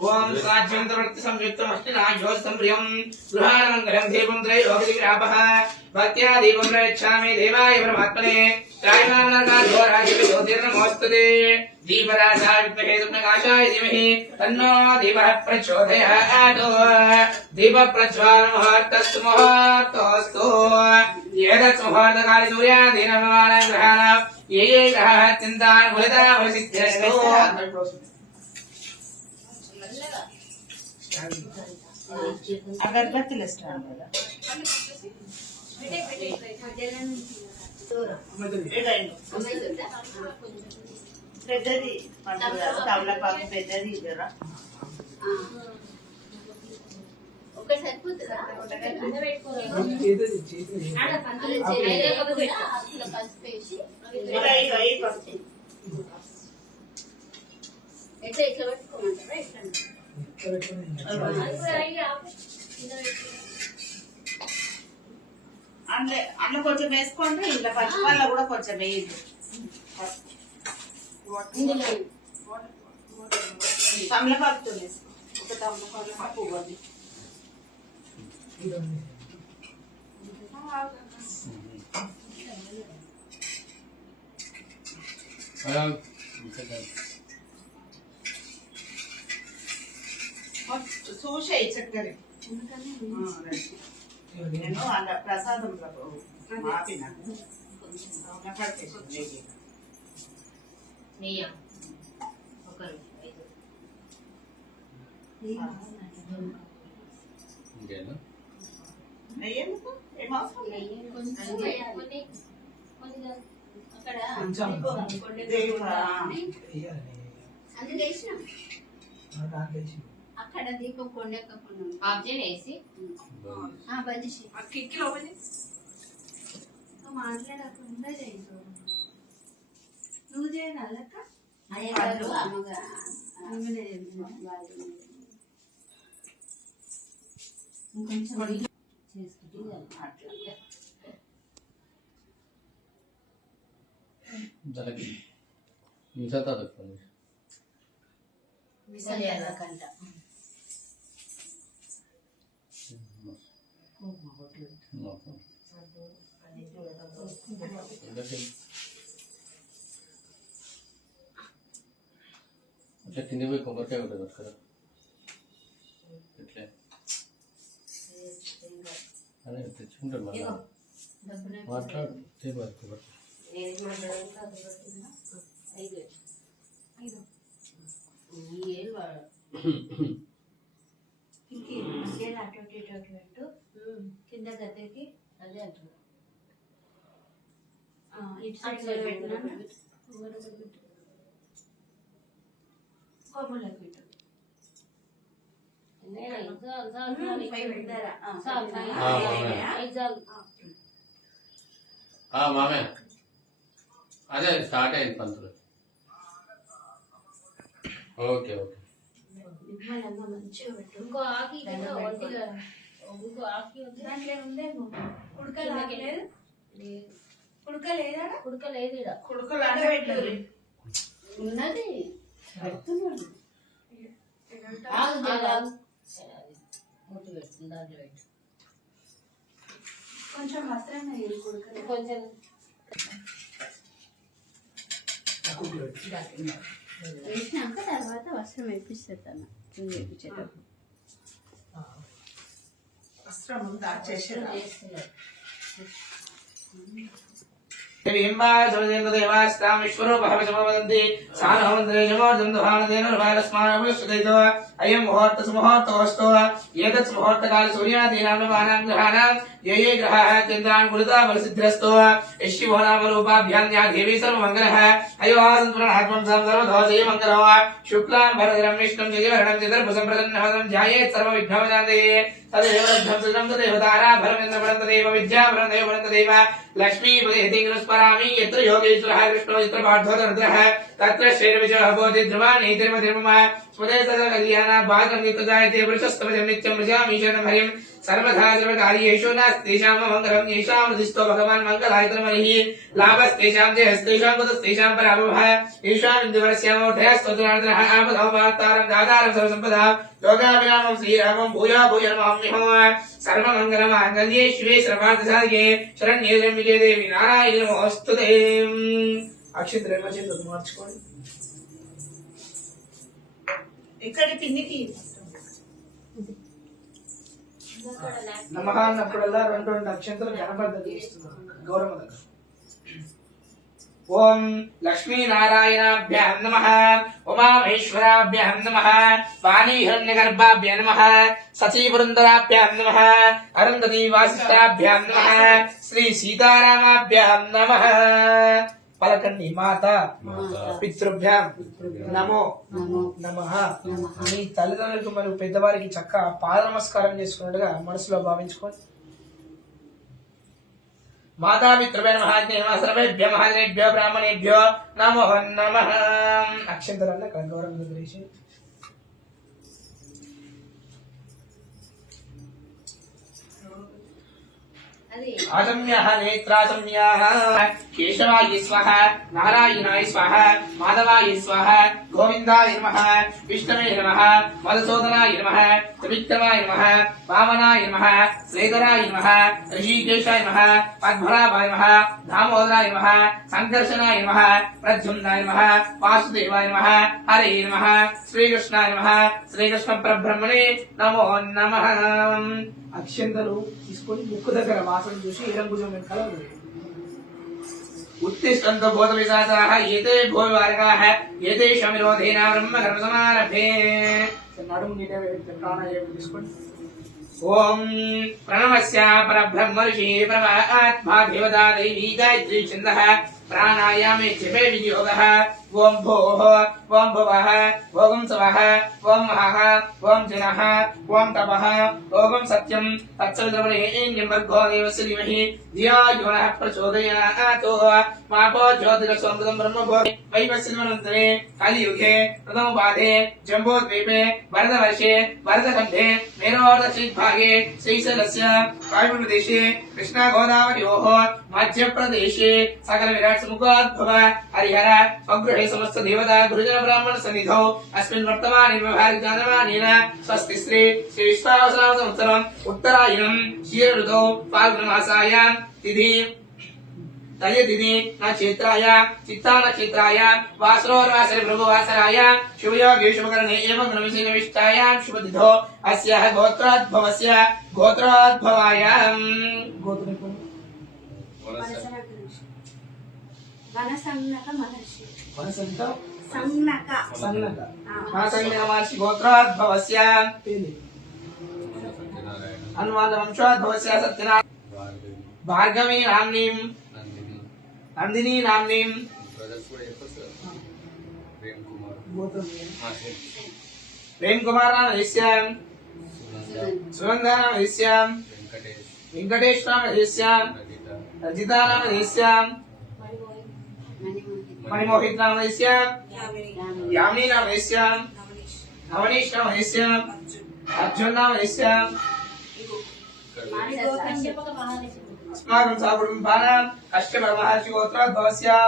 ओम साज्यंतवर्ति संयुक्तमष्टिनायोस्तं प्रियं गृहाणमङ्गलं देवं त्रयोगदिग्रापः भक्त्या दीपं प्रयच्छामि देवाय परमात्मने त्रायमानर्गाधोराजिविज्योतिर्नमोऽस्तुते दीपराजाय विद्महे स्वप्नकाशाय धीमहि तन्नो दीपः प्रचोदयात् दीपप्रज्वालमुहूर्तस्तु मुहूर्तोऽस्तु एतत् मुहूर्तकाले सूर्यादीनमानं ग्रहाणां ये ये ग्रहाः चिन्तानुकूलितावसिद्ध्यस्तु అగరబత్తులు ఇష్టం కదా పెద్దది తమలపాకు పెద్దది ఇద్దరా ఒకటి సరిపోతుందా ఎట్లా ఇట్లా పెట్టుకోమంటారా ఎట్లా అందులో కొంచెం వేసుకోండి ఇలా పచ్చిపాల కూడా కొంచెం వేయండి తమలపాకుతో వేసుకో ఒక తమలపాకు పువ్వు చూసేయి చక్కగా నేను అంత ప్రసాదం ఆపిన అక్కడ దీపం కొండెక్కకుండా వేసి మాట్లాడకుండా చేయదు నువ్వు చేయాలక్క అయ్యగారు అమ్మగా ఇంకొంచెం చేసుకుంటే కంట అట్లా కింద పోయి కొబ్బరికాయ ఉంటుంది కదా ఎట్లే అదే తెచ్చుకుంటారు మళ్ళీ మాట్లాడు కొబ్బరికాయ పెట్టు కింద గద్దెకి అదే అంటున్నా ఇటు సైడ్ పెట్టినా కొమ్మలకు పెట్టు మామే అదే స్టార్ట్ అయింది పంతులు ఓకే ఓకే ఇంకో ఆకి ఇంకో ఆకి దాంట్లో ఉందేమో ఉడకలేదు ఉడకలేదా ఉడకలేదు కుడుకలు ఉన్నది పెడుతున్నాడు కొంచెం వస్త్రం కొంచెం వేసినాక తర్వాత వస్త్రం వేపిస్తుంది అన్న వేపించేటప్పుడు వస్త్రం ఉందా చేస్తున్నారు अयं मुहूर्तसमुहूर्तोऽस्तु एतत् मुहूर्तकाले सूर्यादीनां नवानां ग्रहाणां ये ये ग्रहाः चन्द्रानुकूलिताफलसिद्धिरस्तु यशिवो नाम रूपाभ्यां या देवी सर्वमङ्गलः अयोहासन्तुरणात्मं सर्वधोजय मङ्गलो शुक्लां भरधरं विष्णुं जयवर्णं चतुर्भुजं प्रसन्नवदनं ध्यायेत् सर्वविघ्नोपशान्तये तदेव लब्धं सुजनं तदेव ताराभरमेन्द्रपरं तदेव विद्याभरं तदेव लक्ष्मीपदेति स्मरामि यत्र योगेश्वरः कृष्णो यत्र पार्थो रुद्रः तत्र श्रेणविजयः भवति ध्रुवाणि तिरुमतिर्मम स्मृते सकल कल्याण भागं नित्यजायते वृषस्तमजं नित्यं प्रजामीशनं हरिं सर्वधा सर्वकार्येषु नास्तेषां मङ्गलं येषां हृदिस्थो भगवान् मङ्गलायतनमनिः लाभस्तेषां जयस्तेषां कुतस्तेषां पराभवः येषां इन्दुवरस्यामोढयस्तोत्रनार्दनः आपदौमार्तारं दातारं सर्वसम्पदा योगाभिरामं श्रीरामं भूया भूयर्माम्यहो सर्वमङ्गलमाङ्गल्ये शिवे सर्वार्थसाधिके शरण्ये त्र्यम्बिके देवी नारायणी नमोऽस्तुते అక్షింతలు చేతులు మార్చుకోండి ఇక్కడ పిన్నికి నమః అన్నప్పుడల్లా రెండు రెండు అక్షంతలు గణపతి ఇస్తున్నారు గౌరవ దగ్గర ఓం లక్ష్మీ నారాయణాభ్యాం నమః ఉమామహేశ్వరాభ్యాం నమః వాణీ హిరణ్యగర్భాభ్యాం నమః సచీవృందరాభ్యాం నమః అరుంధతీ వాసిష్ఠాభ్యాం నమః శ్రీ సీతారామాభ్యాం నమః పలకండి మాత పితృభ్యాం నమో నమః మీ తల్లిదండ్రులకు మరియు పెద్దవారికి చక్క పాద నమస్కారం చేసుకున్నట్టుగా మనసులో భావించుకోండి మాతా పితృభ్యో నమః సర్వేభ్యో మహాజనేభ్యో బ్రాహ్మణేభ్యో నమో నమః అక్షంతలన్న గౌరవం గురించి आजम्यः नेत्राजम्याः केशवाय स्वाहा नारायणाय स्वाहा माधवाय स्वाहा गोविन्दाय नमः विष्णवे नमः मधुसूदनाय नमः त्रिविक्रमाय नमः वामनाय नमः श्रीधराय नमः ऋषिकेशाय नमः पद्मनाभाय नमः दामोदराय नमः संकर्षणाय नमः प्रद्युम्नाय नमः वासुदेवाय नमः हरे नमः श्रीकृष्णाय नमः श्रीकृष्ण परब्रह्मणे नमो नमः అక్షంతలు తీసుకొని ముక్కు దగ్గర వాసన చూసి ఎడం భుజం వెనకాల उत्तिष्ठन्तो भूतपिशाचाः एते भूविवारकाः एतेषां विरोधेन ब्रह्मकर्म समारभे नडुम नीटे प्राणायाम తీసుకోండి ओम प्रणवस्य परब्रह्म ऋषि परमात्मा देवता देवी गायत्री छन्दः प्राणायामे जपे विनियोगः ओम भोः ओम भुवः ओम स्वः ओम महः ओम जनः ओम तपः ओम सत्यं तत्सवितुर्वरेण्यं भर्गो देवस्य धीमहि धियो यो नः प्रचोदयात् मापो ज्योतिरसोमृतं ब्रह्मभूते वैवस्वतमनन्तरे कलियुगे प्रथमपादे जम्बूद्वीपे वरदवर्षे वरदखण्डे मेरोर्धशीभागे श्रीशैलस्य वायुप्रदेशे कृष्णागोदावर्योः मध्यप्रदेशे सकलविराट्समुखोद्भव हरिहर स्वगृहे समस्त देवता गुरुजन ब्राह्मण सन्निधौ अस्मिन् वर्तमाने व्यवहारिक जानमानेन स्वस्ति श्री विश्वावसुनाम संवत्सरम् उत्तरायणं शीतऋतौ फाल्गुनमासायां तिथि तयतिथि नक्षत्राय चित्ता नक्षत्राय वासरोर्वासरे प्रभुवासराय शुभयोगे शुभकरणे एवं गुणविशेषविष्टायां शुभतिथौ अस्याः गोत्रोद्भवस्य गोत्रोद्भवायां వనసంనక మహర్షి మహర్షి గోత్రోద్భవస్య హనుమాన వంశోద్భవస్య సత్యనారాయణ భార్గవి నామ్నీం నందిని నామ్నీం ప్రేమ్ కుమార్ నామ యస్యాం సునంద నామ యస్యాం వెంకటేష్ నామ యస్యాం రజితా నామ యస్యాం मणिमोहित नाम यस्यां यामिनी नाम यस्यां नवनीश नाम यस्यां अर्जुन नाम यस्यां अस्माकं साकुटुम्बानां कश्यपमहर्षि गोत्रोद्भवस्यां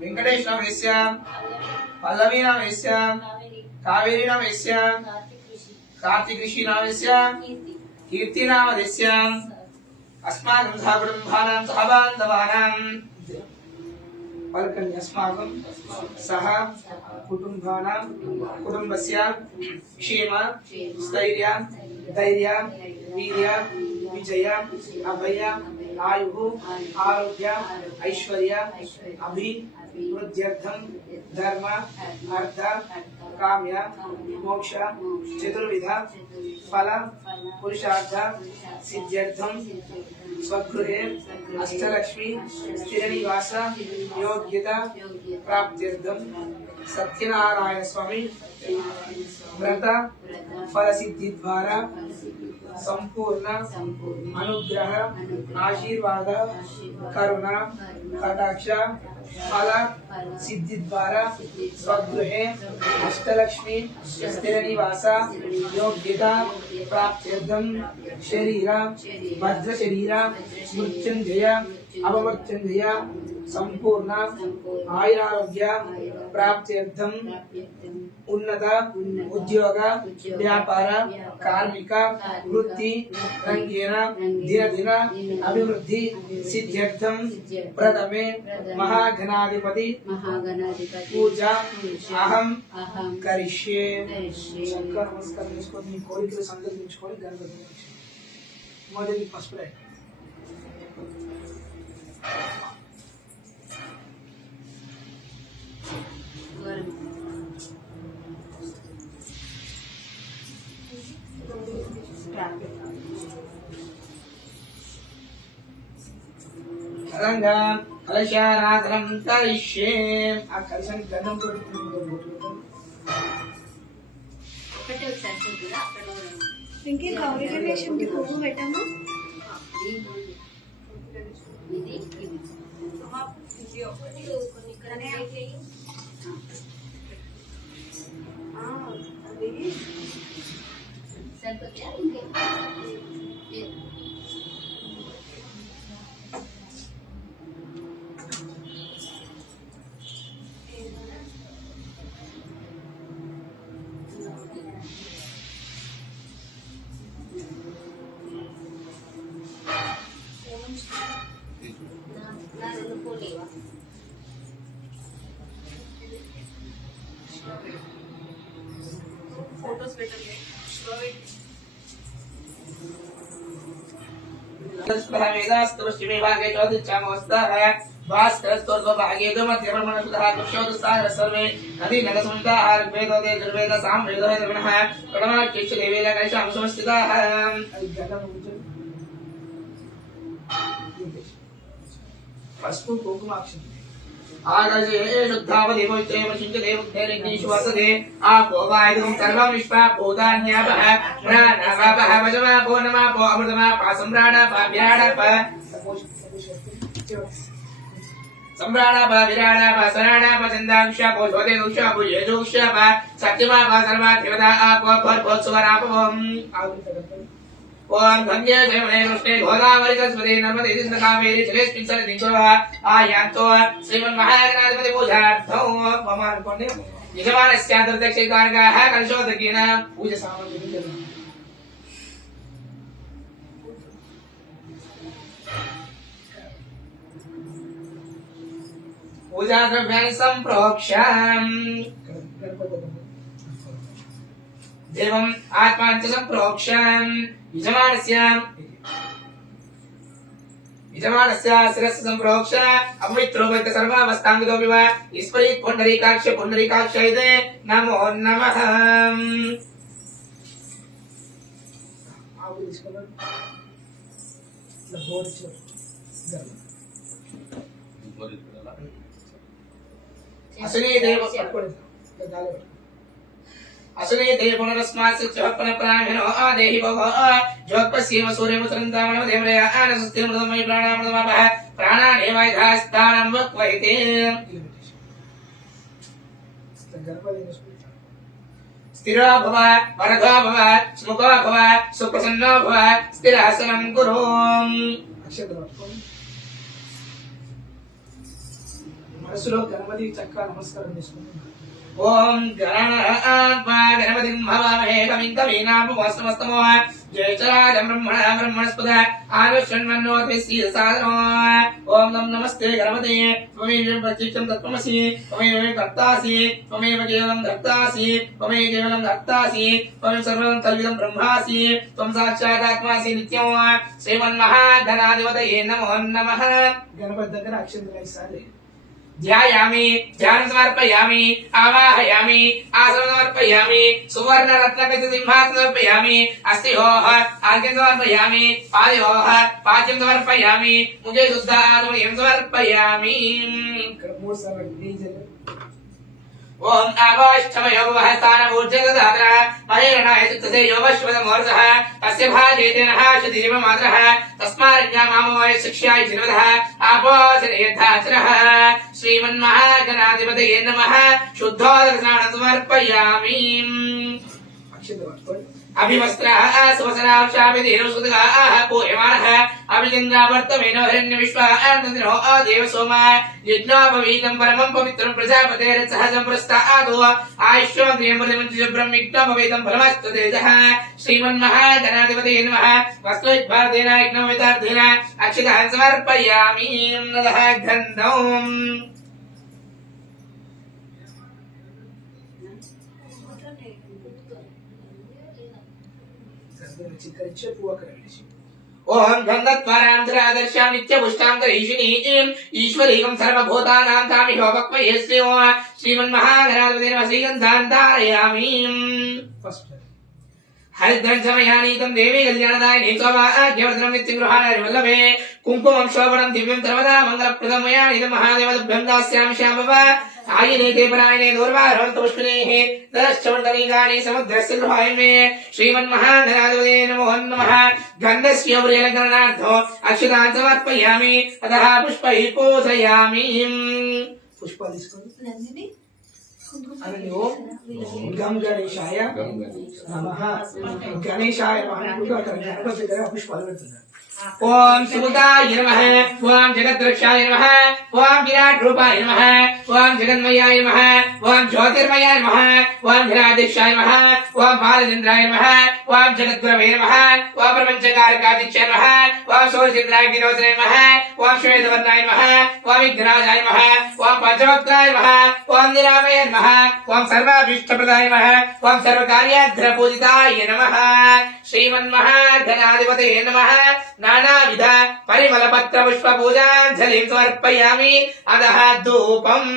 वेंकटेश नाम यस्यां पल्लवी नाम यस्यां कावेरी नाम यस्यां कार्तिक ऋषि नाम यस्यां कीर्ति नाम यस्यां अस्माकं साकुटुम्बानां सहबान्धवानां पलकन्य अस्माकं सह कुटुम्बानां कुटुम्बस्य क्षेम स्थैर्य धैर्य वीर्य विजय अभय आयुः आरोग्य ऐश्वर्य अभिवृद्ध्यर्थं धर्म अर्थ काम्य मोक्ष चतुर्विध फल पुरुषार्थ सिद्ध्यर्थं स्वगृहे अष्टलक्ष्मी स्थिरनिवास योग्यता प्राप्त्यर्थं सत्यनारायण स्वामी व्रत फल सिद्धि द्वारा సంపూర్ణ సంపూర్ణ అనుగ్రహ అనుగ్రహ ఆశీర్వాద ఆశీర్వాద కరుణ కరుణ కటాక్ష ఫల సిద్ధి ద్వారా స్వగృహే అష్టలక్ష్మి స్థిర నివాస యోగ్యత ప్రాప్త్యర్థం శరీర భద్ర శరీర మృత్యుంజయ అపమృత్యుంజయ సంపూర్ణ ఆయురారోగ్య ప్రాప్త్యర్థం ఉన్నత ఉద్యోగ వ్యాపార కార్మిక వృత్తి రంగేణ దినదిన అభివృద్ధి సిద్ధ్యర్థం ప్రథమే మహాగణాధిపతి పూజ అహం కరిష్యే. చక్కగా నమస్కారం చేసుకొని మీ కోరికలు సంకల్పించుకొని గణపతి మొదటి పసుపు రాయి. కలశారాధనం కరిష్యే. ఆ కలశానికి గంధం ఒకటే ఒకసారి చూద్దురా అక్కడ ఇంకే గౌరీ గణేశంకి పువ్వు పెట్టము. ఇది ఒకటి కొన్ని ఇక్కడ పెట్టేయి. అది సరిపోతాయా ఇంకే నా రెండు పూలేవా ఫోటోస్ పెట్టండి. भागे चौदिच्छामोस्तः भास्करस्तोर्ध्वभागे मध्यब्रह्मणसुतः दुष्योदस्ताः सर्वे नदी नगसमुदाः ऋग्वेदोदे दुर्वेद सामवेदो द्रविणः प्रणवाक्यश्च देवेन गणेशां समस्थिताः. पशु कुकुमाक्षि आगजे शुद्धावधि पवित्रे वशिंचते बुद्धेरिग्निषु वसते आपो वायुं सर्वं विश्वा भूतान्यापः प्राणावापः वजमापो नमापो अमृतमापः सम्राणापाभ्याडाप सम्राणाप विराडाप सराडाप चन्दाक्षापो ज्योतिरुक्षापो येजोक्षाप सत्यमाप सर्वाधिपदा आपो भर्भोत्सवरापवम् ओम गंगे जयमने कृष्णे गोदावरी सरस्वती नर्मदे सिंधु कावेरी जलेस्मिन् सन्निधिं आयान्तो श्रीमन्महागणाधिपति पूजार्थं मम अनुकोणे यजमानस्य दर्दक्षिकारकाः कलशोदकेन पूजसामग्री पूजा द्रव्याणि सम्प्रोक्ष्याम् देवम् आत्माञ्च सम्प्रोक्ष्याम् यजमानस्य शिरस्य सम्प्रोक्ष अपवित्रो वैद्य सर्वावस्थाङ्गितोऽपि वा स्फुरित् पुण्डरीकाक्ष पुण्डरीकाक्षायते नमो नमः. असने देव असने देव पुनरस्मात् सत्यवपन प्राणिनो आदेहि भव ज्योत्पस्येम सूर्यमुत्रन्तामनम देवरया आनसस्तिमृतमयि प्राणामृतमापः प्राणानेवायधास्तानं वक्वैते. स्थिरो भव वरदो भव स्मुखो भव सुप्रसन्नो भव स्थिरासनं कुरु. మనసులో గణపతి చక్కగా నమస్కారం చేసుకుంటున్నాను. ओम गणात्मा गणपतिं हवामहे कविं कवीनामुपमस्तमो जयचराजं ब्रह्मणा ब्रह्मणस्पद आनुष्यन्मन्नोतिस्य साधनो. ओम नमस्ते गणपते त्वमेव प्रत्यक्षं तत्त्वमसि त्वमेव कर्तासि त्वमेव केवलं धर्तासि त्वमेव केवलं धर्तासि त्वमेव सर्वं कल्विदं ब्रह्मासि त्वं साक्षादात्मासि नित्यं श्रीमन्महागणाधिपतये नमो नमः. गणपति దగ్గర అక్షంతలు ఇస్తారే ध्यायामि ध्यान समर्पयामि आवाहयामि आसन समर्पयामि सुवर्ण रत्नकचित सिंहासन समर्पयामि अस्थिहोः अर्घ्यं समर्पयामि पादयोः पाद्यं समर्पयामि मुखे शुद्धात्मयं समर्पयामि. ఓం ఆవాష్టమయోగవహస్థానమూర్జగదాతర మహేరణాయ చిత్తసే యోగశ్వతమోర్ధః తస్య భాజేతేనః శతీమమాతరః తస్మారణ్యామామోయ శిక్ష్యాయ చిన్వదః ఆపోచనేయథాచరః శ్రీమన్మహాగణాధిపతయే నమః శుద్ధోదకస్నానం సమర్పయామి अभिवस्त्राः सुवसनाक्षाभिधेनु सुदगाः पूयमानः अभिचन्द्रावर्तमेन हिरण्य विश्वानन्दिनो देव सोमा यज्ञोपवीतं परमं पवित्रं प्रजापतेर्सहजं प्रस्तादो आयुष्यमन्त्रियमृतिमञ्जुब्रं यज्ञोपवीतं फलमस्तु तेजः श्रीमन्महागणाधिपतये नमः वस्तुविद्भारतेन यज्ञोपवीतार्थेन अक्षितः समर्पयामि नदः गन्धम् ओम गंधत्वारांतरादर्शां नित्यपुष्टांतरीषिणीं ईश्वरीकं सर्वभूतानां तामि होमक्मये श्रीमन्महागणाधिपते नमः श्रीगन्धान्तारयामि हरिद्रंशमयानीतं देवी कल्याणदायिनी सौभाग्यवर्धनं नित्यगृहाणाय वल्लभे कुङ्कुमं शोभनं दिव्यं सर्वदा मङ्गलप्रदमयानीतं महादेवभ्यं दास्यामि श्यामवा आयने देवरायने दूर्वारोन्तपुष्पिनेः दशचमण्डलीकानि समुद्रस्य गृहाय मे श्रीमन्महागणाधिपते नमो नमः गन्धस्य प्रियलग्नार्थो अक्षतान् समर्पयामि अतः पुष्पैः पूजयामि पुष्पाలు తీసుకోండి నందిని అని ఓం గం గణేశాయ నమః గణేశాయ నమః అక్కడ గణపతి దగ్గర పుష్పాలు పెడుతున్నారు ओम सुमुखाय नमः ओम जगद्रक्षाय नमः ओम विराट रूपाय नमः ओम जगन्मयाय नमः ओम ज्योतिर्मयाय नमः ओम विरादेशाय नमः ओम बालचंद्राय नमः ओम जगद्गुरवे नमः ओम प्रपंचकारकादित्याय नमः ओम सूर्यचंद्राय विरोधनाय नमः ओम श्वेतवर्णाय नमः ओम विघ्नाय नमः ओम पंचवक्त्राय नमः ओम निरामयाय नमः ओम सर्वाभीष्टप्रदाय नमः ओम सर्वकार्याग्रपूजिताय नमः श्रीमन्महागणाधिपतये नमः नानाविध परिमलपत्र पुष्प पूजांजलिं समर्पयामि अतः धूपम्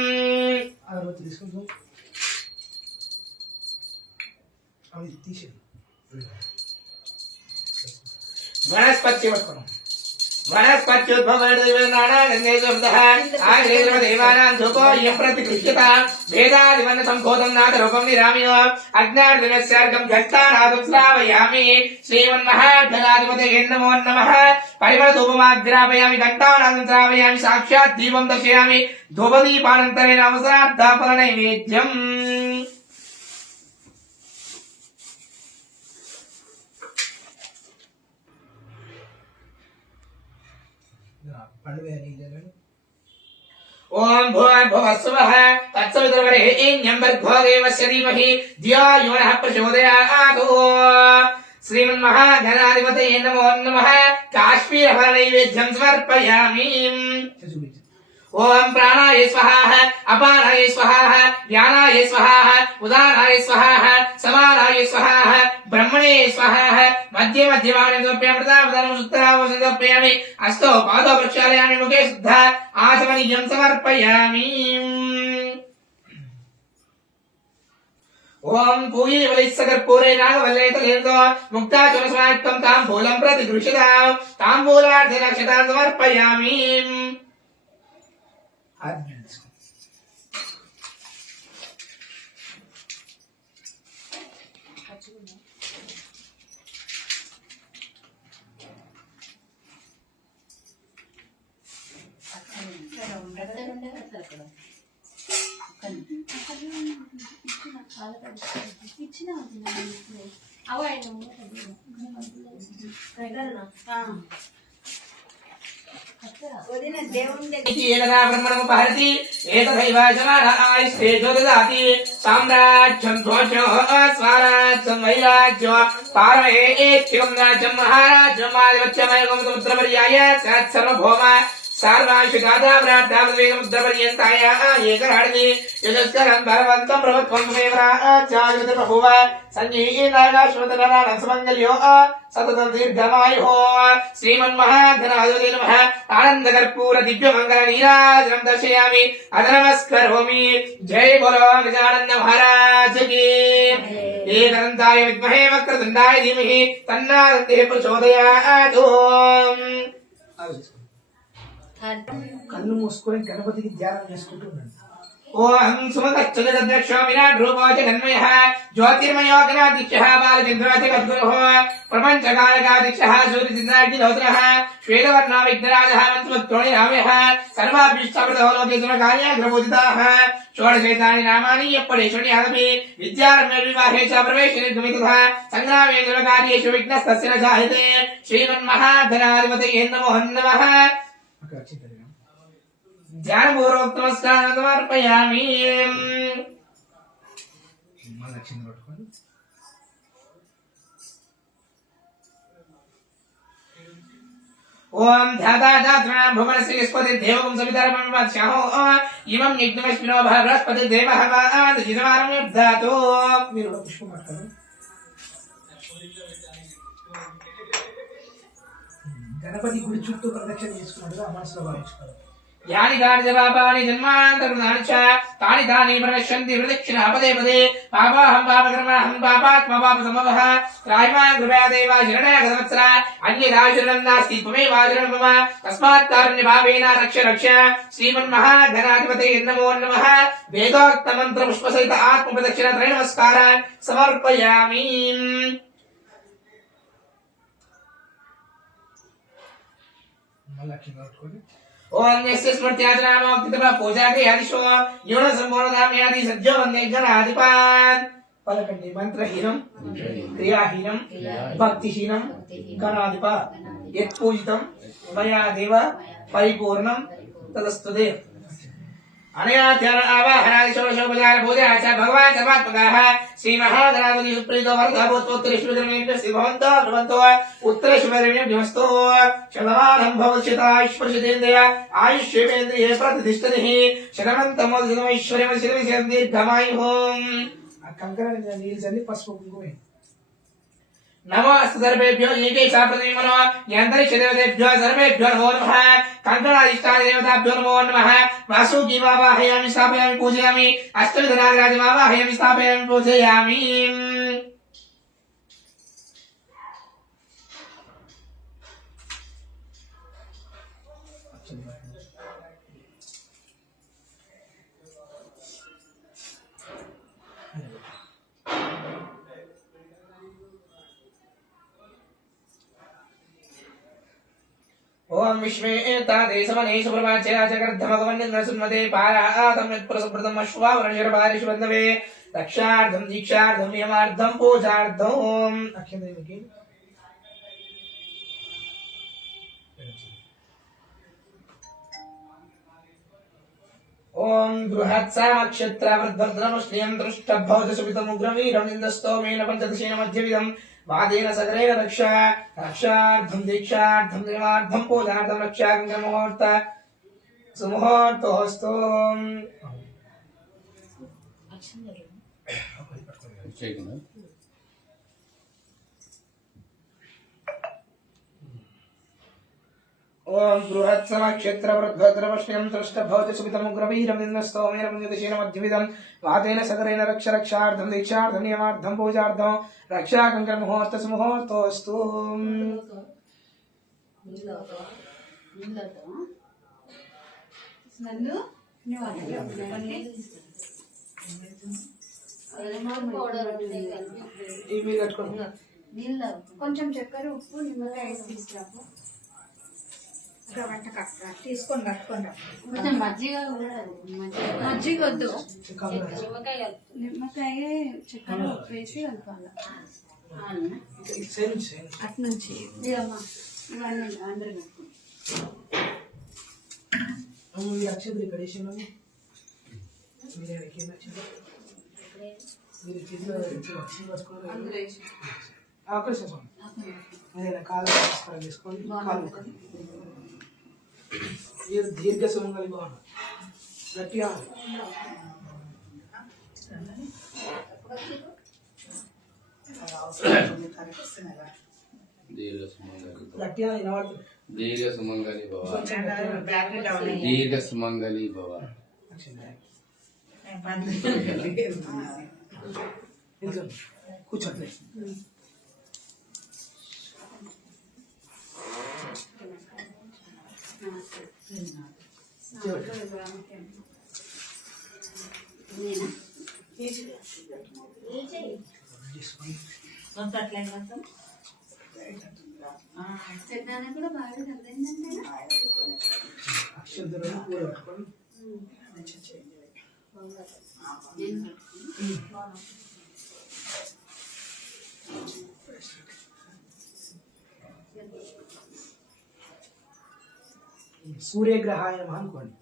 वनस्पत्युद्भवनानागन्धेश्वरः धूपो यः प्रतिगृह्यता भेदादिवन्न सम्भोधं नादरूपं निरामयो अज्ञानदिनस्यार्घं घट्टानादं श्रावयामि श्रीमन्महागणाधिपतये नमो नमः परिमलधूपमाग्रापयामि घट्टानादं श्रावयामि साक्षात् दीपं दर्शयामि धूपदीपानन्तरेण अवसरार्थफलनैवेद्यम् ओम भूर्भुवः स्वः तत्सवितुर्वरेण्यं भर्गो देवस्य धीमहि धियो यो नः प्रचोदयात् श्रीमन्महागणाधिपतये नमो नमः काश्मीरफलनैवेद्यं समर्पयामि ओम प्राणाय स्वाहा अपानाय स्वाहा ज्ञानाय स्वाहा उदानाय स्वाहा समानाय स्वाहा ब्रह्मणे स्वाहा मध्ये मध्यमाने समर्पयामि प्रदानं सुत्रावसं समर्पयामि अस्तो पादौ प्रक्षालयामि मुखे शुद्ध आचमनीयं समर्पयामि ओम पूयिवलिस्सकर्पूरे नागवल्लेतलेन्दो मुक्ताचूर्णसमायुक्तं ताम्बूलं प्रतिगृह्यतां ताम्बूलार्धेन अक्षतां समर्पयामि వదిన దేవుని దగ్గర ఏకదా బ్రహ్మణముపహరతి ఏతథైవ జనానాయస్తే జ్యోతిదాతి సామ్రాజ్యం ధ్వజో స్వరాజ్యం వైరాజ్యం పారమేత్యం రాజ్యం మహారాజ్యం ఆధిపత్యమయం సముద్రపర్యాయ సర్వభౌమ सर्वांशुदादाव्रातावेगमुद्रपर्यन्ताय एकराणि यजस्करं भगवन्तं प्रभुत्वं मेवराचार्यते बभूव सञ्जीनागाश्वतनानसमङ्गल्यो सततं दीर्घमायुः श्रीमन्महागणाधिपतये नमः आनन्दकर्पूर दिव्यमङ्गलनीराजनं दर्शयामि अथ नमस्करोमि जय बोलो गजानन महाराज की एकदन्ताय विद्महे वक्रतुण्डाय धीमहि तन्नो दन्तिः प्रचोदयात् కళ్ళు మూసుకొని గణపతికి ధ్యానం చేసుకుంటూ ఉండండి ఓం సుమగచ్చదక్షో విరాట్ రూపో జగన్మయః జ్యోతిర్మయో గణాధిక్షః బాలచంద్రాది గద్గురుః ప్రపంచకారకాధిక్షః సూర్యచంద్రాగ్నిహోత్రః శ్వేతవర్ణో విఘ్నరాజः మంత్రమత్రోణి రామయః సర్వాభీష్టప్రదో లోకేశ్వరకార్యాగ్రపూజితాః షోడశైతాని నామాని ఎప్పుడేశ్వరి ఆదపి విద్యారమ్య వివాహే చ ప్రవేశే గమితః సంగ్రామే జనకార్యేషు విఘ్నస్తస్య న జాయతే శ్రీమన్మహాధనాధిపతయే నమో నమః ధ్యానపూర్వక నమస్కారం సమర్పయామి. ఓం ధాతాధాత్రణ భువనస్య యస్పతి దేవకం సవితారమస్యాహో ఇమం యజ్ఞమస్మినో బృహస్పతి దేవః వాదిజితవారం యుద్ధాతో. మీరు పుష్పం పట్టుకోండి. గణపతి గుడి చుట్టూ ప్రదక్షిణ చేసుకున్నట్టుగా మనసులో భావించుకోవాలి. యాని కాని జపాపాని జన్మాంతరాణి చ తాని తాని ప్రవిశంతి ప్రదక్షిణ పదే పదే పాపాహం పాపకర్మహం పాపాత్మ పాప సమవః త్రాయమాన్ కృపయా దేవ శరణయ గతవత్సల అన్యదాశరణం నాస్తి త్వమేవాశరణం మమ తస్మాత్ కారుణ్య భావేన రక్ష రక్ష శ్రీమన్మహాగణాధిపతయే నమో నమః. వేదోక్త మంత్ర పుష్ప సహిత ఆత్మ ప్రదక్షిణ త్రయ నమస్కారాన్ సమర్పయామి. ఓం యస్య స్మృత్యాచనామోక్తితమ పూజాగ్రి ఆదిశో యోన సంబోధనామ్యాది సజ్జో గణాధిపాన్. పలకండి. మంత్రహీనం క్రియాహీనం భక్తిహీనం గణాధిప యత్పూజితం మయా దేవ పరిపూర్ణం తదస్తుదే. అనయా ఆవాహనాది షోడశోపచార పూజా చ భగవాన్ సర్వాత్మకః శ్రీ మహాగణాధిపతి సుప్రీతో వరదః భూత్వోత్తరేష్వరమేభ్యః భవంతో భవంతో ఉత్తరేష్వరమేభ్యస్తు శతమానం భవత్యతాయుష్పర్షదేంద్రియ ఆయుష్యేంద్రియే ప్రతిష్ఠతిః శతమంతమోదితమైశ్వర్యం శతమిశతం దీర్ఘమాయుః. ఆ కంకణ నీళ్ళు చల్లి పసుపు కుంకుమ నమో అస్తు సర్వేభ్యో ఏకైక ప్రతిమనో యంతరిక్ష దేవతేభ్యో సర్వేభ్యో నమో నమః. కంకణాధిష్టాన దేవతాభ్యో నమో నమః. వాసుకీమావాహయామి స్థాపయామి పూజయామి. అష్టవిధ నాగరాజమావాహయామి స్థాపయామి పూజయామి. ఓం విశ్వేతాదేశమనే సుప్రభాచరాచకర్ధమగమన్యసున్మతే పారాతం యత్ప్రసప్రదం అశ్వావరణశరపారిషు బంధవే రక్షార్థం దీక్షార్థం నియమార్థం పూజార్థం. అక్షదేవికి ఓం బృహత్సామక్షత్రవృద్ధర్ధనముష్ణియం దృష్టభవత సుపితముగ్రవీరం నిందస్తోమేన పంచదశేన మధ్యవిదం వాదేన సగరేణ రక్ష రక్షార్థం దీక్షార్థం నియమార్థం పూజార్థం రక్షాగంగ ముహూర్త సుముహూర్తోస్తు. ఓం బృహత్సమక్షత్రవృద్ధర్ధనముష్ణియం దృష్టభవత సుపితముగ్రవీరం నిందస్తోమేన పంచదశేన మధ్యవిదం వాదేన సగరేణ రక్ష రక్షార్థం దీక్షార్థం నియమార్థం పూజార్థం రక్షాగంగ ముహూర్త సుముహూర్తోస్తు. ఇవి కట్టుకోండి. కొంచెం చక్కెర ఉప్పు నిమ్మకాయ వేసి తీసుకురాపు. గంట కట్ట తీసుకొని కట్టుకొని రా. కొంచెం మజ్జిగ కూడా మజ్జిగ వద్దు, నిమ్మకాయ నిమ్మకాయ చక్కెర ఉప్పు వేసి కలపాలి. అటు నుంచి ఇవన్నీ అందరూ పెట్టుకుంటాం. ఈ అక్షతలు ఇక్కడ వేసినాము. మీరు చేతిలో పట్టుకోవాలి. అవకాశం ఏదైనా కాలు నమస్కారం చేసుకోండి. కాలు దీర్ఘ సుమంగళి భవన గట్టిగా గట్టిగా వినబడుతుంది. దీర్ఘ సుమంగళి భవ. బ్యాటరీ డౌన్ అయ్యింది. దీర్ఘ సుమంగళి భవ. కూర్చోండి. మొత్తం అట్లా మొత్తం చిన్నాన్న కూడా బాగా చదివిందంటే అక్షంతలు పూలు పట్టుకొని సూర్యగ్రహాయ నమః అనుకోండి.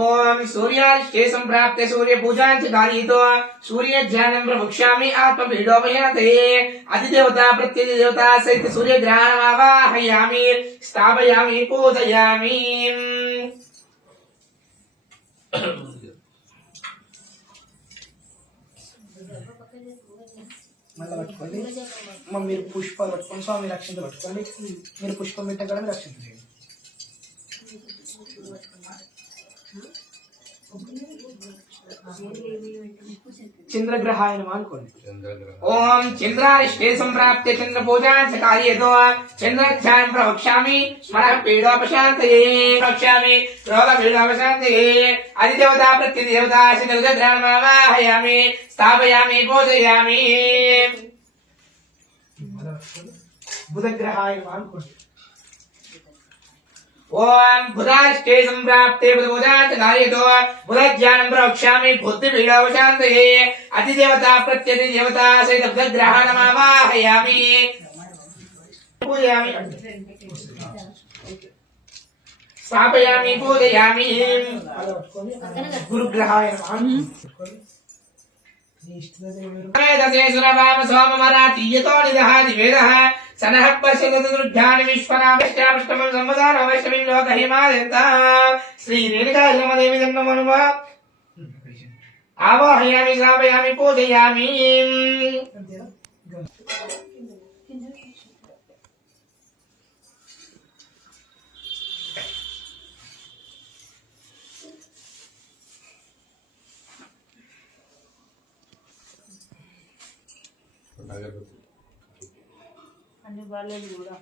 ఓం సూర్యాష్టే సంప్రాప్తే సూర్య పూజాంచ కారీతో సూర్య ధ్యానం ప్రముక్ష్యామి ఆత్మ పీడోపయాతే అధిదేవత ప్రత్యధిదేవత సహిత సూర్యగ్రహణం ఆవాహయామి స్థాపయామి పూజయామి. మళ్ళీ పట్టుకోండి. మీరు పుష్పాలు పట్టుకోండి, స్వామి రక్షణ పట్టుకోండి. మీరు పుష్పం పెట్టగలని రక్షణ చేయండి. చంద్రగ్రహాయ నమః అనుకోండి. చంద్రగ్రహం ఓం చంద్రారిష్టే సంప్రాప్తే చంద్ర పూజాంచ కార్యేతో చంద్రధ్యానం ప్రవక్ష్యామి స్మరః పీడోపశాంతయే ప్రవక్ష్యామి రోగ పీడోపశాంతయే అధిదేవత ప్రత్యధిదేవత శనిగ్రహణమావాహయామి స్థాపయామి పూజయామి. బుధగ్రహాయ నమః అనుకోండి. ఓం బుధాష్టే సంప్రాప్తే బుధపూజాంచ కార్యేతో బుధధ్యానం ప్రవక్ష్యామి బుద్ధి పీడోపశాంతయే అధిదేవత ప్రత్యధిదేవత సహిత బుధగ్రహణమావాహయామి పూజయామి స్థాపయామి పూజయామి. అలా పట్టుకొని గురుగ్రహాయ నమః అనుకోండి. మీ ఇష్టదేవుడు మీరు వేదతే సురవామ సోమమరాతీయతో నిదహాది వేదః సనః పశ్యతు దుర్గాని విశ్వనామశ్చామష్టమం సంవదాన వైష్ణవీం లోక హిమాదయంత శ్రీ రేణుకాయలమదేవి జన్మమనుమ ఆవాహయామి శ్రావయామి పూజయామి. అంతేనా? అగరబత్తి అన్ని బాలేదు కూడా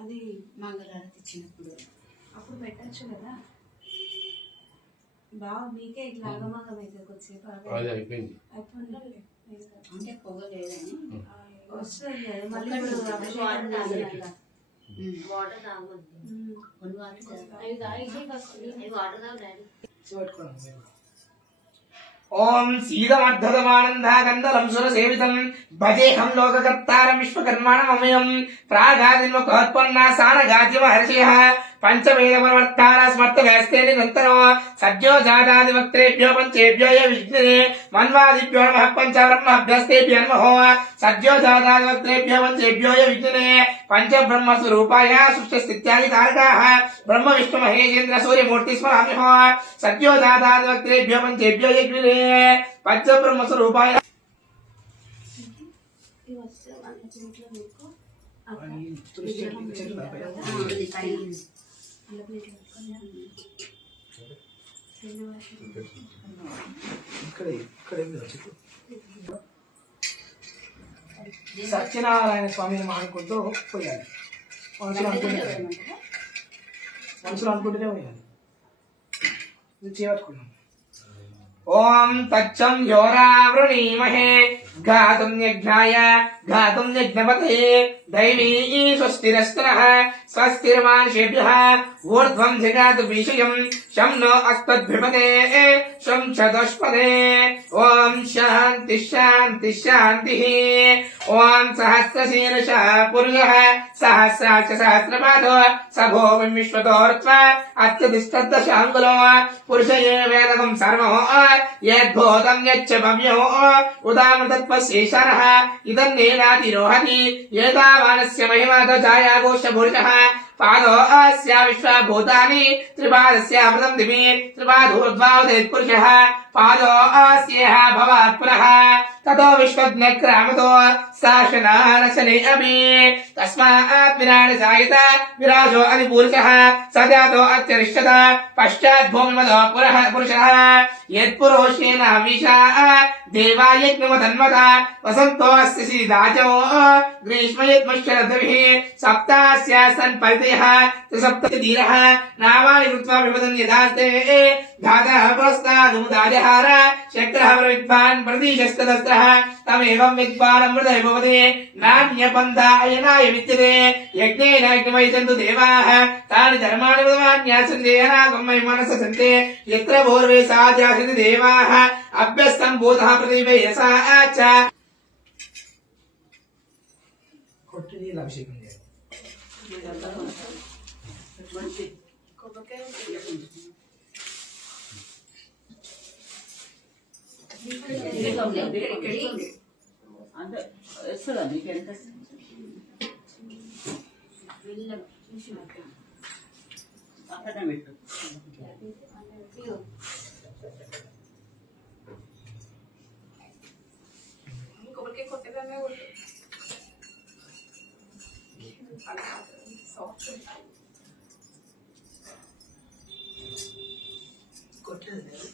అది మంగళారతి ఇచ్చినప్పుడు అప్పుడు పెట్టచ్చు కదా. బాగా మీకే ఇట్లా ఆగమాగం అయితే కొద్దిసేపు అది అయిపోయింది. అంటే పొగ లేదని వస్తుంది కదా మళ్ళీ ఇప్పుడు అభిషేకం చేయాలి. వాటర్ తాగొద్దు. కొన్ని వాటర్ వాటర్ తాగలేదు. పట్టుకోండి మీరు. ఓం సీదమర్ధదమానందాగంధలం సురసేవితం భజేహం లోకకర్తారం విశ్వకర్మాణమమయం ప్రాగాదిన్మకోత్పన్నా సానగాద్యమహర్షయః పంచవేదపరవర్తార స్మర్తవ్యస్తే నిరంతరం సద్యో జాతాదివక్త్రేభ్యో పంచేభ్యో య విష్ణురే మన్వాదిభ్యో నమః పంచబ్రహ్మభ్యస్తేభ్యో నమః సద్యో జాతాదివక్త్రేభ్యో పంచేభ్యో య విష్ణురే పంచబ్రహ్మస్వరూపాయ సృష్టిస్థిత్యాది తారకాః బ్రహ్మ విష్ణు మహేంద్ర సూర్యమూర్తి స్మరామ్యః సద్యో జాతాదివక్త్రేభ్యో పంచేభ్యో య విష్ణురే పంచబ్రహ్మస్వరూపాయ. అని తులసి చెట్టు చెట్టు తప్ప. ఇక్కడ చెట్టు. సత్యనారాయణ స్వామిని అనుకుంటూ పోయాలి. మనసులో అనుకుంటూనే పోయాలి. ఇది చేయబట్టుకున్నాం. ఓం తచ్చం యోరావృణీమహే గాతుం యజ్ఞాయ గాతుం యజ్ఞపతే దైవీ స్వస్తిరస్తనః స్వస్తిర్మానుషేభ్యః ఊర్ధ్వం జగాతు విషయం శం नो అస్మద్భిపదే శం చతుష్పదే. ఓం శాంతి శాంతి శాంతి. ఓం సహస్రశీర్ష పురుషః సహస్రాక్ష సహస్రపాదో సభోమిం విశ్వతోర్త్వ అత్యధిష్టదశాంగులో పురుషయే వేదకం సర్వో యద్భూతం యచ్చ భవ్యో ఉదామృతత్వశేషరః ఇదన్నేనాతిరోహతి ఏతావానస్య మహిమాతో ఛాయాఘోష పురుషః పాదో అస్య విశ్వభూతాని త్రిపాదస్య అమృతం దివి త్రిపాదోర్ధ్వావదేత్ పురుషః పాదో అస్యేహ భవాత్ పునః తతో విశ్వజ్ఞక్రామతో శాసనానశనే అపి తస్మాత్ విరాట్ సాయిత విరాజో అది పురుషః సజాతో అత్యరిష్యత పశ్చాత్ భూమిమదో పురుషః యత్పురోషేణ విషా దేవాయజ్ఞమతన్వత వసంతో అస్య సీదాచో గ్రీష్మయత్మశ్చరద్భిః సప్తాస్య సన్పరితయ त्रिसप्तयः त्रिसप्ततिधीरः नामानि कृत्वा विपदन् यदास्ते धातः पुरस्तादुमुदाजहार शक्रः प्रविद्वान् प्रतीशस्तदस्त्रः तमेवं विद्वान् अमृतः भवति नान्यपन्था अयनाय विद्यते यज्ञेन यज्ञमयिषन्तु देवाः तानि धर्माणि प्रथमान्यासन्ते अनागं मयि मनसः सन्ति यत्र पूर्वे साध्यासन्ति देवाः अभ्यस्तं बोधः प्रतिवेयसा च కొట్టి నీళ్ళు అభిషేకం చేయాలి. అంటే వస్తుందా మీకు ఎంత అక్కడ పెట్టు కొట్టేది లేదు.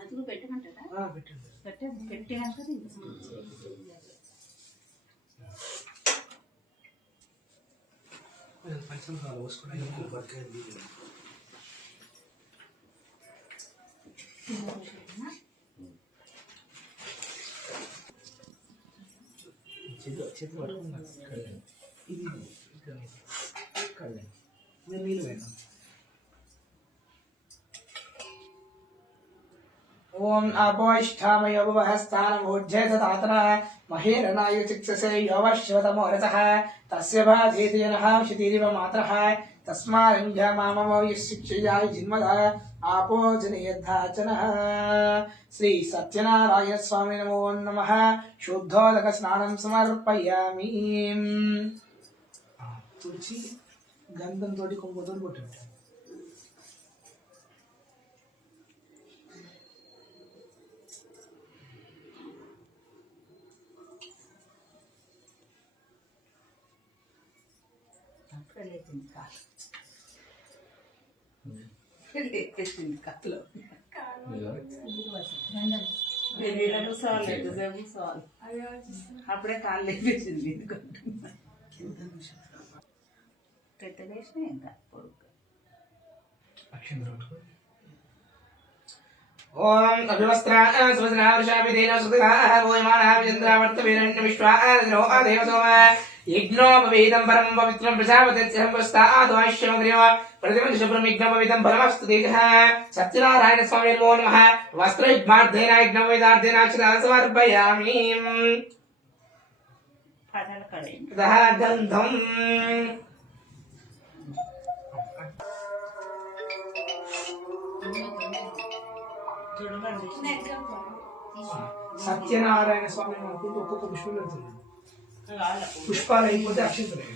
అందుకు పెట్టమంటారా పెట్టండి. పెట్టినాక పంచదార పోసుకోవడానికి కొబ్బరికాయ తీయాలి. చేతులు పట్టుకున్నాను. ఇది కళ్ళని నేను నీళ్ళు వేయను. ఓం అపోయిష్టామయ ఉపవహస్థానమూర్ధ్యే దదాతన మహేరణాయ చిక్షసే యోవశ్వతమోరసః తస్య బాధేతేనః శితిరివ మాత్రః తస్మారంజ మామమో యశిక్షయాయ జిన్మద ఆపో జనయద్ధాచనః శ్రీ సత్యనారాయణ స్వామి నమో నమః శుద్ధోదక స్నానం సమర్పయామి. తుడిచి గంధంతో కుంకుమతో కొట్టింటాను. లేచింది కాలు కూర్చోవాలి కూర్చోవాలి అప్పుడే కాళ్ళు లేపేసింది పెట్టలేసిన ఇంకా పొడుగు ఓం అభివస్త్రాణ సువస్త్రావృషాభిధేన సుతగాః భూయమానః చంద్రావర్తవేరण्य విశ్వాదనో దేవసోమ యజ్ఞోపవేదం పరం పవిత్రం ప్రజాపతిస్యం ప్రస్తాదోష్యమగ్రేవ ప్రతిమం శుభ్రం యజ్ఞోపవేదం ఫలమస్తు తేజః. సత్యనారాయణ స్వామి నమో నమః. వస్త్రయుగ్మార్థేన యజ్ఞోపవేదార్థేన అక్షతాన్ సమర్పయామి. పదాల కడేయండి తదః గంధం సత్యనారాయణ స్వామి మనకు ఒక్కొక్క పుష్పం పెడుతుంది. పుష్పాలు అయిపోతే అక్షంతలు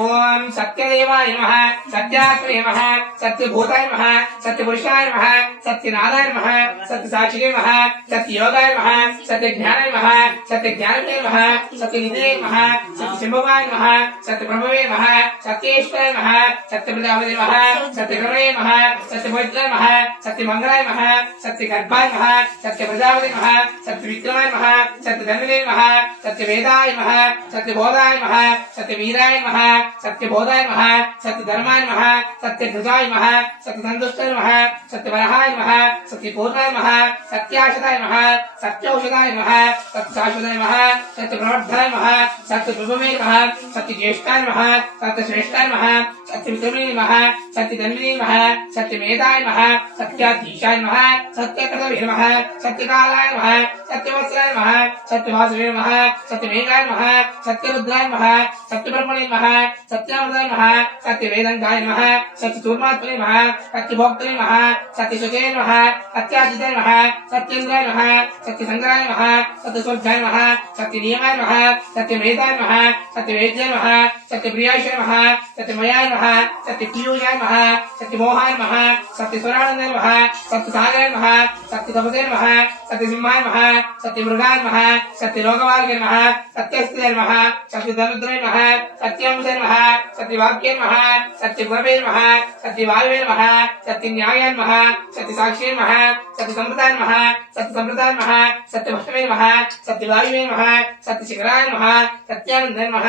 ఓం సత్యదేవాయ నమః. సత్యాత్మనే నమః. సత్యభూతాయ నమః. సత్యపురుషాయ నమః. సత్యనారాయణ నమః. సత్యసాక్షినే నమః. సత్యయోగాయ నమః. సత్యజ్ఞానాయ నమః. సత్యజ్ఞానమే నమః. సత్యనిధే నమః. సత్యశంభవాయ నమః. సత్యప్రభవే నమః. సత్యేశ్వరాయ నమః. సత్యప్రజాపతే నమః. సత్యకృమణే నమః. సత్యపవిత్రాయ నమః. సత్యమంగళాయ నమః. సత్యగర్భాయ నమః. సత్యప్రజాపతే నమః. సత్యవిక్రమాయ నమః. సత్యధన్వనే నమః. సత్యవేదాయ నమః. సత్యబోధాయ నమః. సత్యవీరాయ నమః. సత్యబోధాయ నమః. సత్యధర్మాయ నమః. సత్యధ్వజాయ నమః. సత్యసంతుష్టాయ నమః. సత్యవరహాయ నమః. సత్యపూర్ణాయ నమః. సత్యాశతాయ నమః. సత్యౌషధాయ నమః. సత్యశాశ్వతాయ నమః. సత్యప్రవర్ధనాయ నమః. సత్యప్రభవే నమః. సత్యజ్యేష్ఠాయ నమః. సత్యశ్రేష్ఠాయ నమః. సత్యవిక్రమే నమః. సత్యధన్వనే నమః. సత్యమేధాయ నమః. సత్యాధీశాయ నమః. సత్యకృతవే నమః. సత్యకాలాయ నమః. సత్యవత్సరాయ నమః. సత్యవాసువే నమః. సత్యమేఘాయ నమః. సత్యరుద్రాయ నమః. सत्यब्रह्मणे नमः सत्यामृताय नमः सत्यवेदांताय नमः सत्यचूर्मात्मने नमः सत्यभोक्तने नमः सत्यशुचे नमः सत्याजिताय नमः सत्येन्द्राय नमः सत्यसंग्राय नमः सत्यस्वर्गाय नमः सत्यनियमाय नमः सत्यमेधाय नमः सत्यवेद्याय नमः सत्यप्रियाय नमः सत्यमयाय नमः सत्यपीयूषाय नमः सत्यमोहाय नमः सत्यस्वरानन्दाय नमः सत्यसागराय नमः सत्यतपसे नमः सत्यसिंहाय नमः सत्यमृगाय नमः सत्यलोकवार्गे नमः सत्यस्थिते नमः सत्यधनुद्रय नमः सत्यंसे नमः सत्यवाक्ये नमः सत्यगुरवे नमः सत्यवायुवे नमः सत्यन्यायाय नमः सत्यसाक्षिये नमः सत्यसम्प्रदाय नमः सत्यसम्प्रदाय नमः सत्यभक्तवे नमः सत्यवायुवे नमः सत्यशिखराय नमः सत्यानन्दाय नमः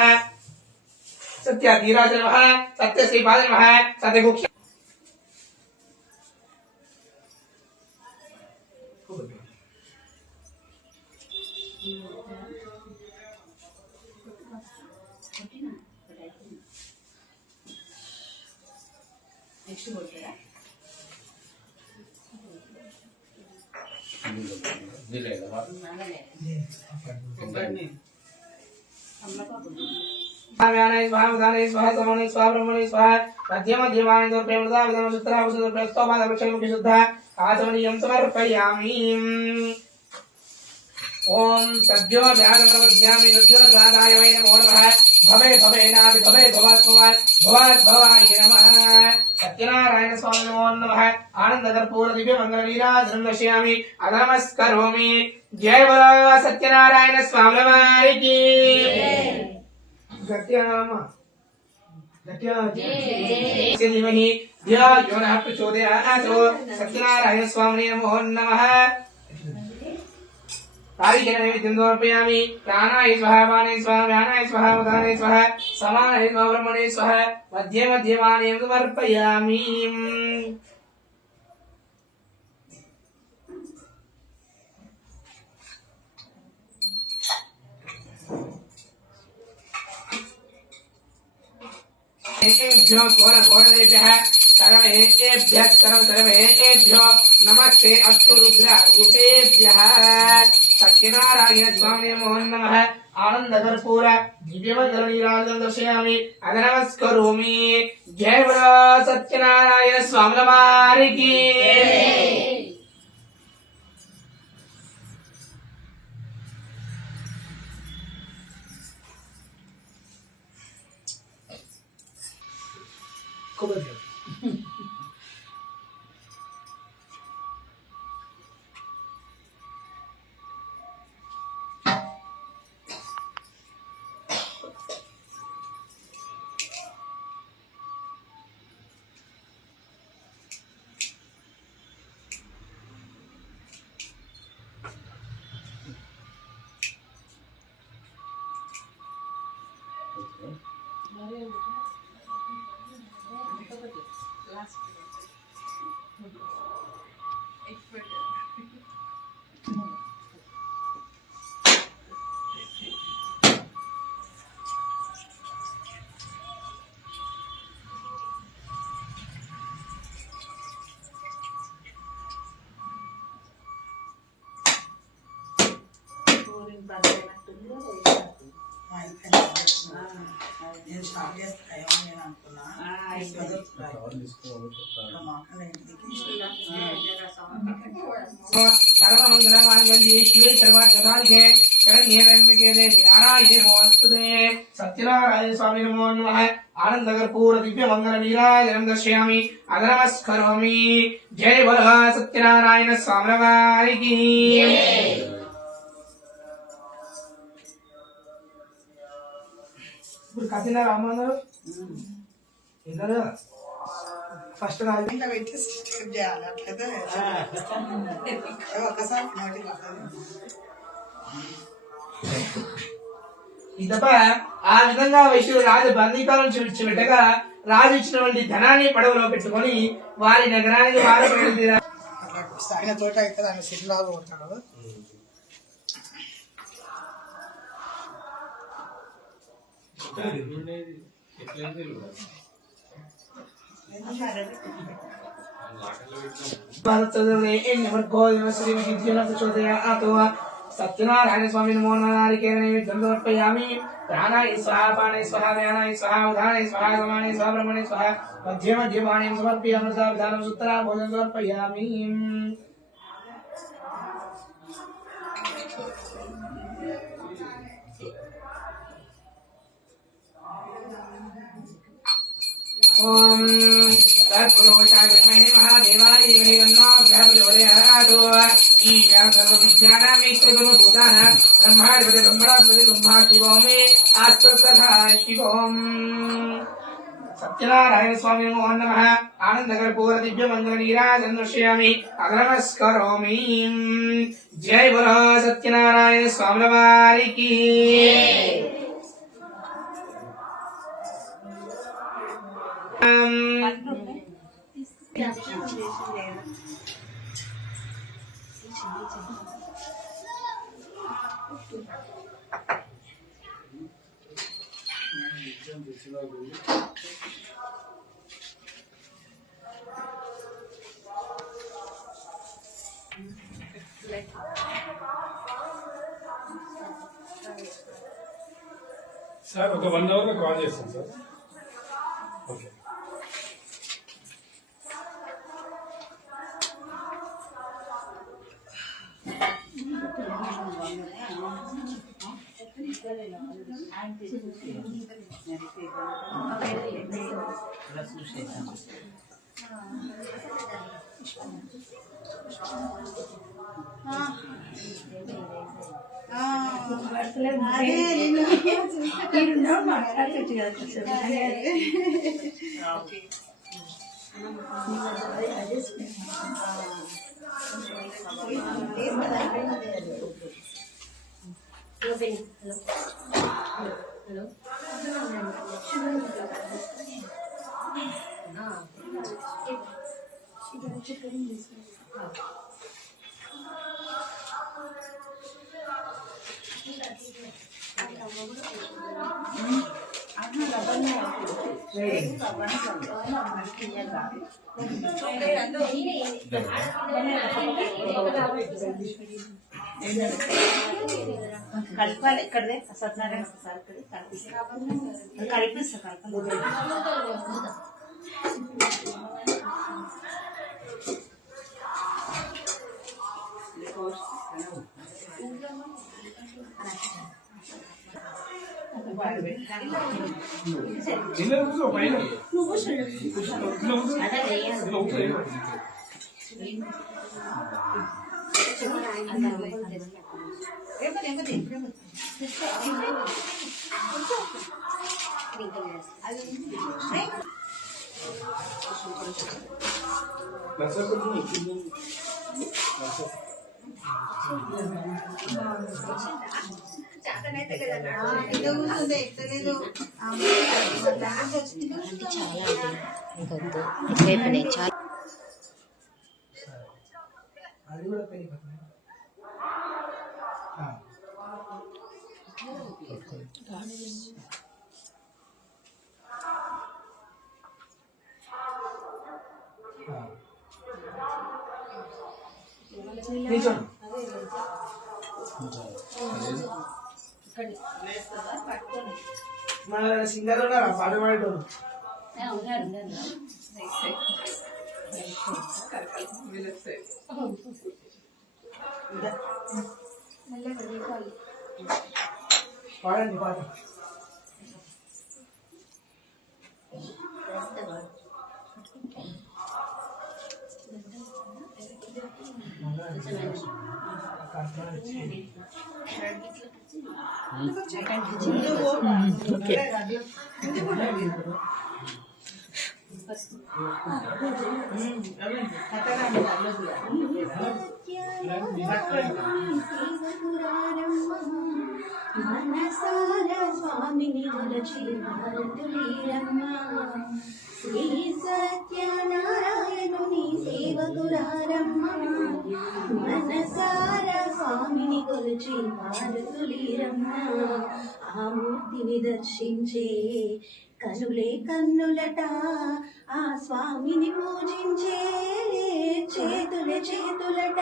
सत्याधीराज नमः सत्यश्रीपाद नमः सत्यगुक्ष నెక్స్ట్ కొట్టారా నీళ్ళే కదా स्वाम्यानाय स्वाहा उदानाय स्वाहा समानाय स्वाहा ब्रह्मणे स्वाहा मध्यमध्यमाय दुर्प्रेमदा विदम सुत्रा वसुद प्रस्तोमाद वृक्षमुखि शुद्धा आचमनीयं समर्पयामि ओम सद्यो ध्यानप्रवद्यामि सद्यो जाताय वै नमो नमः भवे भवेनादि भवे भवात्मवान् भवात् भवाय नमः सत्यनारायण स्वामी नमो नमः आनन्दकर्पूर दिव्य मंगल नीराजनं दर्शयामि नमस्करोमि जय बोलो सत्यनारायण स्वामी वारी की गत्यानाम धीमहि धियो यो नः प्रचोदयात् सत्यनारायण स्वामिने नमो नमः तारीखेन समर्पयामि प्राणाय स्वाहा वाणे स्वाहा व्यानाय स्वाहा उदानाय स्वाहा समानाय स्वाहा ब्रह्मणे स्वाहा मध्ये मध्ये वाणे समर्पयामि एभ्यो घोरघोरेभ्यः सर्वेभ्यः सर्वेभ्यो नमस्ते अस्तु रुद्रारूपेभ्यः सत्यनारायण स्वामिने नमो नमः आनन्दकर्पूर दिव्यमङ्गलनीराजनं दर्शयामि नमस्करोमि जय बोलो सत्यनारायण स्वामी वारी की నేను స్టార్ట్ చేస్తాయో నేను అనుకున్నా सत्यनारायण स्वामी नमो नमः आनन्दकर्पूर दिव्य मंगल नीराजनं दर्शयामि नमस्करोमि जय बोलो सत्यनारायण स्वामी वारी की కాసిన రామన్నారు ఇద్దరు ఫస్ట్ రాజు ఇంకా పెట్టి సిస్టమ్ చేయాలి అట్లయితే ఒకసారి నోటి ఈ తప్ప ఆ విధంగా వైశ్యుడు రాజు బందీకాలం విడిచిపెట్టగా రాజు ఇచ్చినటువంటి ధనాన్ని పడవలో పెట్టుకొని వారి నగరానికి వారు బయలుదేరారు. అట్లా సాగిన తోట అయితే దాన్ని సిటీ లాగా ఉంటాడు. సత్యనారాయణ స్వామి నమో నారాయణ నైవేద్యం సమర్పయామి ప్రాణాయ స్వాహ పాణాయ స్వాహ వ్యానాయ స్వాహ ఉదానాయ స్వాహ సమానాయ స్వాహ బ్రహ్మణే స్వాహ మధ్య మధ్య పాణీయం సమర్పయామి విధానం సుత్తరా భోజనం సమర్పయామి ओम तत्पुरुषाय विद्महे महादेवाय धीमहि तन्नो प्रचोदयात् ईशा सर्वविद्यानामीश्वरो भूतानां ब्रह्माधिपति ब्रह्मणाधिपति ब्रह्मा शिवों मे आत्मतथा शिवों सत्यनारायण स्वामी नमो नमः आनंदकर्पूर दिव्य मंगल नीराजन दर्शयामि अग्रनमस्करोमि जय बोलो सत्यनारायण स्वामी वारी की సార్ ఒక 1 అవర్ లో కాల్ చేస్తాను సార్. ఓకే. కలపాలి ఇక్కడదే సత్యనారాయణ సార్ కలిపిస్తా అది కూడా పెళ్లి మన సింగర్ ఉన్నారా పాట పాడేటోడు పాడండి పాట మనసార స్వామిని కొలచి భారతులీరమ్మ శ్రీ సత్యనారాయణుని సేవకురారమ్మ మనసార స్వామిని కొలచి భారతులీరమ్మ ఆ మూర్తిని దర్శించే కనులే కన్నులట ఆ స్వామిని పూజించే చేతులట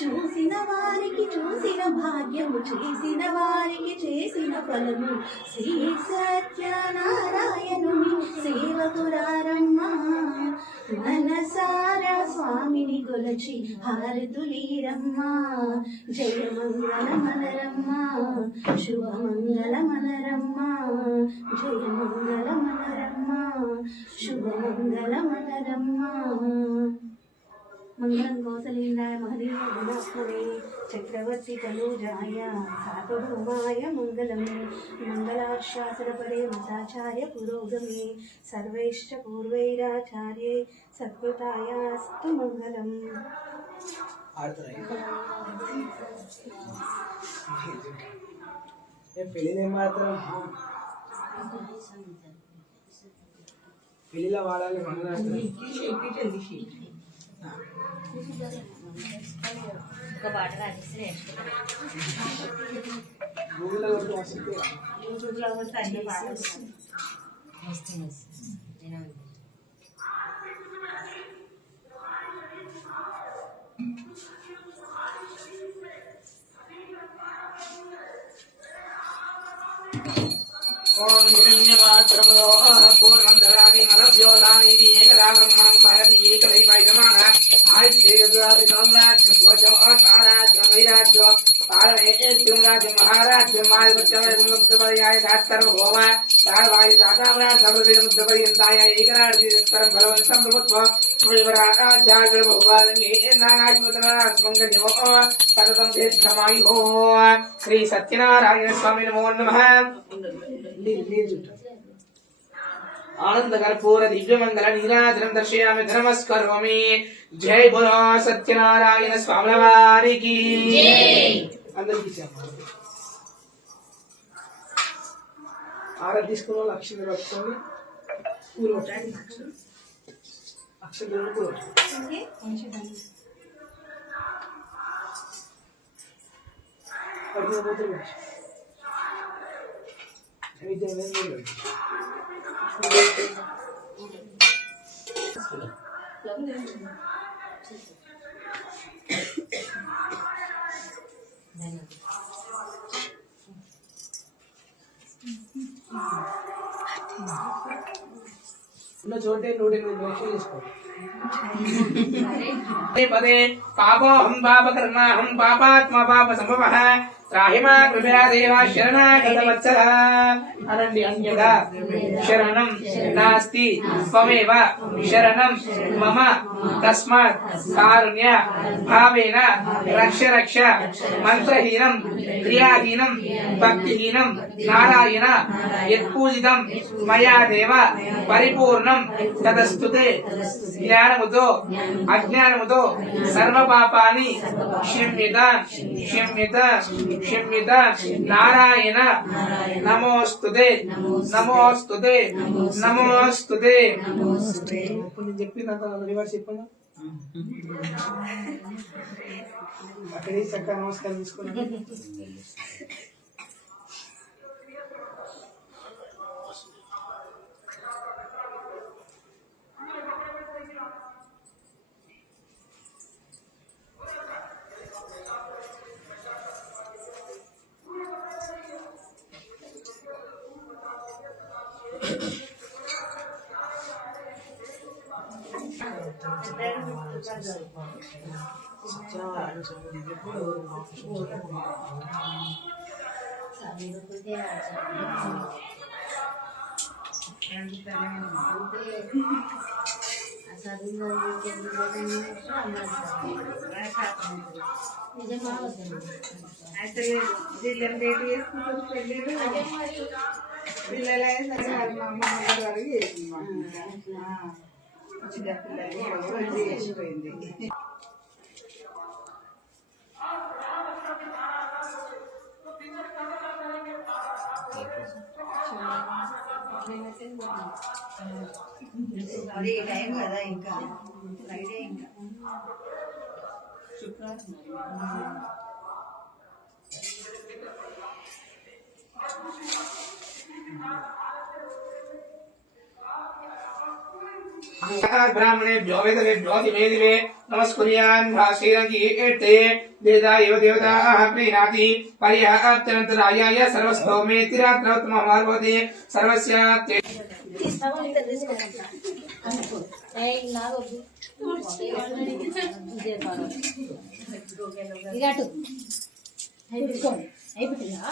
చూసిన వారికి చూసిన భాగ్యము చేసిన వారికి చేసిన ఫలము శ్రీ సత్యనారాయణుని సేవకురారమ్మ మనసారా స్వామిని గొలచి హారతులీరమ్మ జయమంగళ మలరమ్మ శుభమంగళ మలరమ్మ జయమంగళ మలరమ్మ శుభమంగళ మలరమ్మ మంగళం కౌసలేంద్రాయ మహనీయ గుణాత్మనే చక్రవర్తి తనూజాయ సార్వభౌమాయ మంగళమే మంగళాశాసనపరే మతాచార్య పురోగమే సర్వైశ్చ పూర్వైరాచార్యే సత్కృతాయాస్తు మంగళం. పెళ్ళిలో మాత్రం పెళ్ళిలో వాడాలి ఒక పాట రాసేసి నేర్చుకుంటాను. యూట్యూబ్లో కూడా అన్ని పాటలు వస్తుంది నేను ఓం హిరణ్యపాత్రములో పూర్వంతరాది మరభ్యోదాని ఏకదా బ్రహ్మణం పరతి ఏకదైవైజమాన ఆయుష్యేయజాతి సామ్రాజ్యం ధ్వజం సారాజ్యం వైరాజ్యం పాలనేత్యం రాజ్యం మహారాజ్యం మాయుత్యమయ దాత్తర్వోమ సారవాయు దాతామరాజ్ సర్వదేముద్రపర్యంతాయ ఏకరాజ్యం బలవంతం ప్రభుత్వం శ్రీ సత్యనారాయణ స్వామి నమో నమః. ఆనంద కర్పూర దివ్యమంగళ నీరాజనం దర్శయామి నమస్కరోమి. జై బోలో సత్యనారాయణ స్వామి వారికి. అందరికి ఆరా తీసుకున్న వాళ్ళు అక్షరం పట్టుకొని పూలు కొట్టండి. అక్షరం పూలు ఉన్న చోటే 108 లక్షలు చేసుకోండి. పదే పాపోహం పాపకర్మాహం పాపాత్మ పాప సంభవః త్రాహిమా కృపయా దేవా శరణాగతవత్సల అనండి. అన్యదా శరణం నాస్తి త్వమేవ శరణం మమ తస్మాత్ కారుణ్య భావేన రక్ష రక్ష. మంత్రహీనం క్రియాహీనం భక్తిహీనం నారాయణ యత్పూజితం మయా దేవ పరిపూర్ణం తదస్తుతే. జ్ఞానముతో అజ్ఞానముతో సర్వ పాపాని క్షమ్యత క్షమ్యత క్షమ్యత నారాయణ నమోస్తుతే నమోస్తుతే నమోస్తుతే. ఇప్పుడు నేను చెప్పినంత రివర్స్ చెప్పండి. అక్కడే చక్కగా నమస్కారం తీసుకున్నాను. టైం కదా ఇంకా ఫ్రైడే ఇంకా శుక్రవారం. ब्राह्मणेभ्यो वेदवेभ्यो दिवे दिवे नमस्कुर्यान् भाषेरङ्गीर्ते देवता एव देवताः प्रीणाति पर्याप्तनन्तरायाय सर्वस्थौमेतिरात्रौत्तममार्भवति सर्वस्य అయిపోతుందా